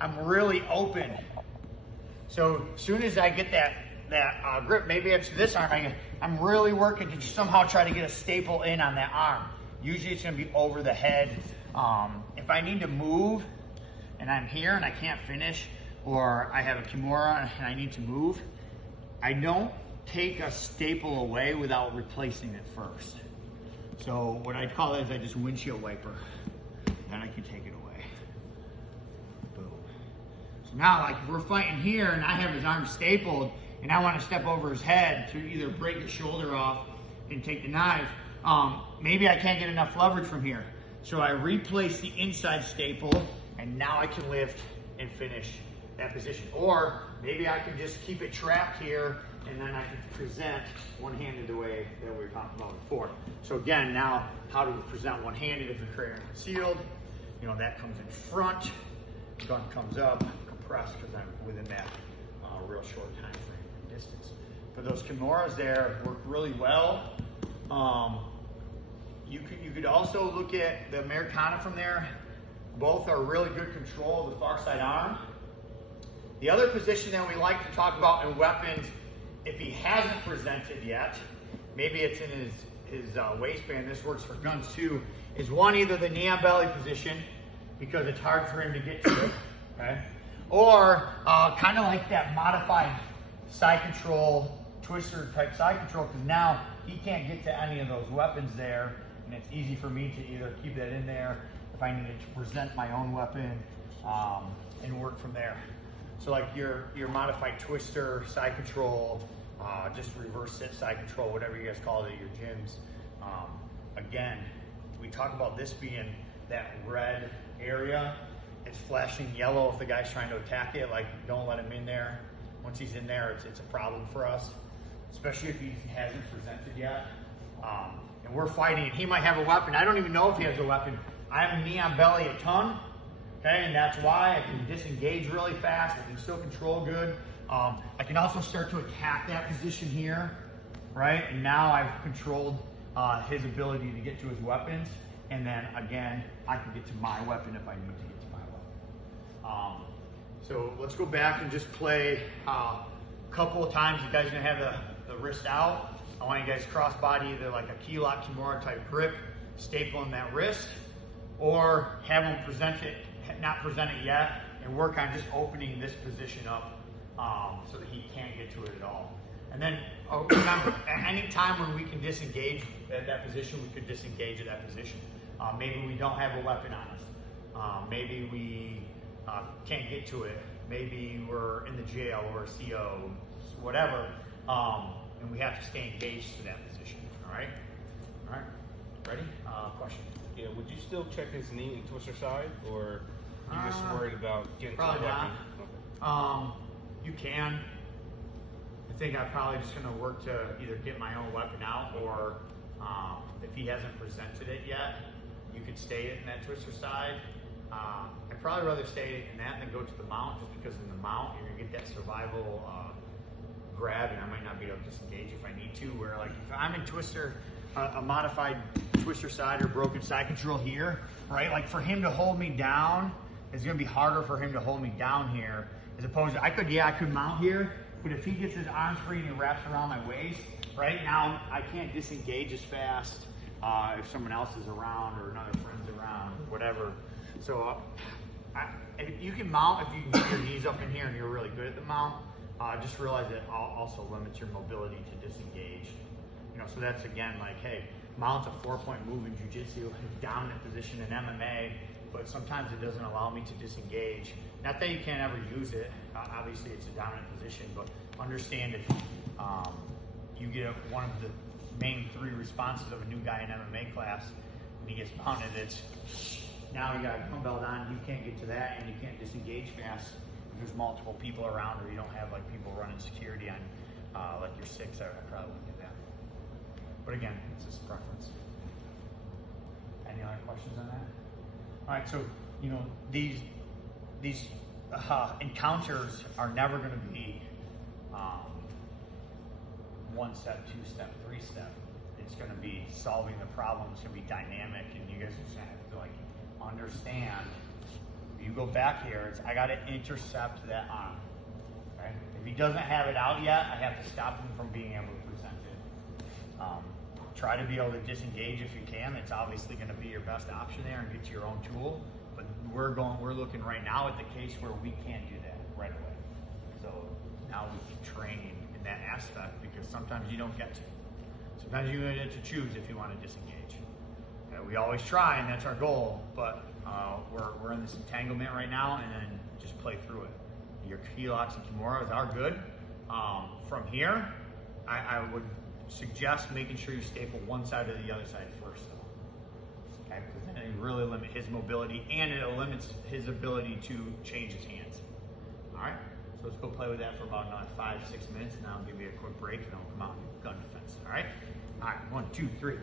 I'm really open. So as soon as I get that grip, maybe it's this arm, I'm really working to somehow try to get a staple in on that arm. Usually it's gonna be over the head. If I need to move and I'm here and I can't finish, or I have a Kimura and I need to move, I don't take a staple away without replacing it first. So what I call it is I just windshield wiper, and I can take it away. Boom. So now, like if we're fighting here and I have his arm stapled and I want to step over his head to either break his shoulder off and take the knife, maybe I can't get enough leverage from here. So I replace the inside staple, and now I can lift and finish that position. Or maybe I can just keep it trapped here, and then I can present one-handed the way that we were talking about before. So again, now how do we present one-handed if you're creating concealed? You know, that comes in front, gun comes up, compressed, because I'm within that real short time frame and distance. But those Kimuras there work really well. You could also look at the Americana from there. Both are really good control of the far side arm. The other position that we like to talk about in weapons, if he hasn't presented yet, maybe it's in his waistband, this works for guns too, is one, either the knee on belly position, because it's hard for him to get to it, okay? Or kind of like that modified side control, twister type side control, because now he can't get to any of those weapons there, and it's easy for me to either keep that in there if I needed to present my own weapon and work from there. So like your modified twister, side control, just reverse sit, side control, whatever you guys call it at your gyms. Again, we talk about this being that red area. It's flashing yellow if the guy's trying to attack it, like don't let him in there. Once he's in there, it's a problem for us, especially if he hasn't presented yet. And we're fighting, and he might have a weapon. I don't even know if he has a weapon. I have a knee on belly a ton. Okay, and that's why I can disengage really fast. I can still control good. I can also start to attack that position here, right? And now I've controlled his ability to get to his weapons. And then again, I can get to my weapon if I need to get to my weapon. So let's go back and just play a couple of times. You guys are gonna have the wrist out. I want you guys cross body, either like a key lock Kimura type grip, stapling that wrist, or have them not present it yet, and work on just opening this position up so that he can't get to it at all. And then remember, at any time when we can disengage at that position, we could disengage at that position. Maybe we don't have a weapon on us. Maybe we can't get to it. Maybe we're in the jail or a CO, whatever, and we have to stay engaged to that position. All right? All right. Ready? Question? Yeah, would you still check his knee and twister side, or you just worried about getting to the probably weapon? not. Okay. You can. I think I'm probably just going to work to either get my own weapon out, or if he hasn't presented it yet, you could stay in that twister side. I'd probably rather stay in that than go to the mount, just because in the mount you're going to get that survival grab, and I might not be able to disengage if I need to. Where like if I'm in twister, a modified twister side or broken side control here, right? Like for him to hold me down, it's gonna be harder for him to hold me down here, as opposed to I could mount here, but if he gets his arms free and he wraps around my waist, right now I can't disengage as fast if someone else is around or another friend's around, whatever. So if you can mount, if you can get your knees up in here and you're really good at the mount, just realize that also limits your mobility to disengage. You know, so that's again like, hey, mount's a 4-point move in jiu-jitsu, dominant position in MMA, but sometimes it doesn't allow me to disengage. Not that you can't ever use it. Obviously, it's a dominant position, but understand if you get one of the main 3 responses of a new guy in MMA class, when he gets mounted, it's now you got a dumbbell on, you can't get to that, and you can't disengage fast. There's multiple people around, or you don't have like people running security on like your 6, I probably wouldn't get that. But again, it's just preference. Any other questions on that? All right, so you know these encounters are never going to be 1 step, 2 step, 3 step. It's going to be solving the problem. It's going to be dynamic, and you guys are just going to have to like understand You go back here, I got to intercept that arm. Okay? If he doesn't have it out yet, I have to stop him from being able to present it. Try to be able to disengage if you can. It's obviously going to be your best option there and get to your own tool. But we're looking right now at the case where we can't do that right away. So now we keep training in that aspect because sometimes you don't get to. Sometimes you get to choose if you want to disengage. We always try, and that's our goal, but we're in this entanglement right now, and then just play through it. Your Kilox and Kimuras are good. From here, I would suggest making sure you staple one side or the other side first, though. Okay, because then you really limit his mobility, and it limits his ability to change his hands. All right, so let's go play with that for about another 5-6 minutes, and then I'll give you a quick break, and I'll come out and gun defense. All right, 1, 2, 3.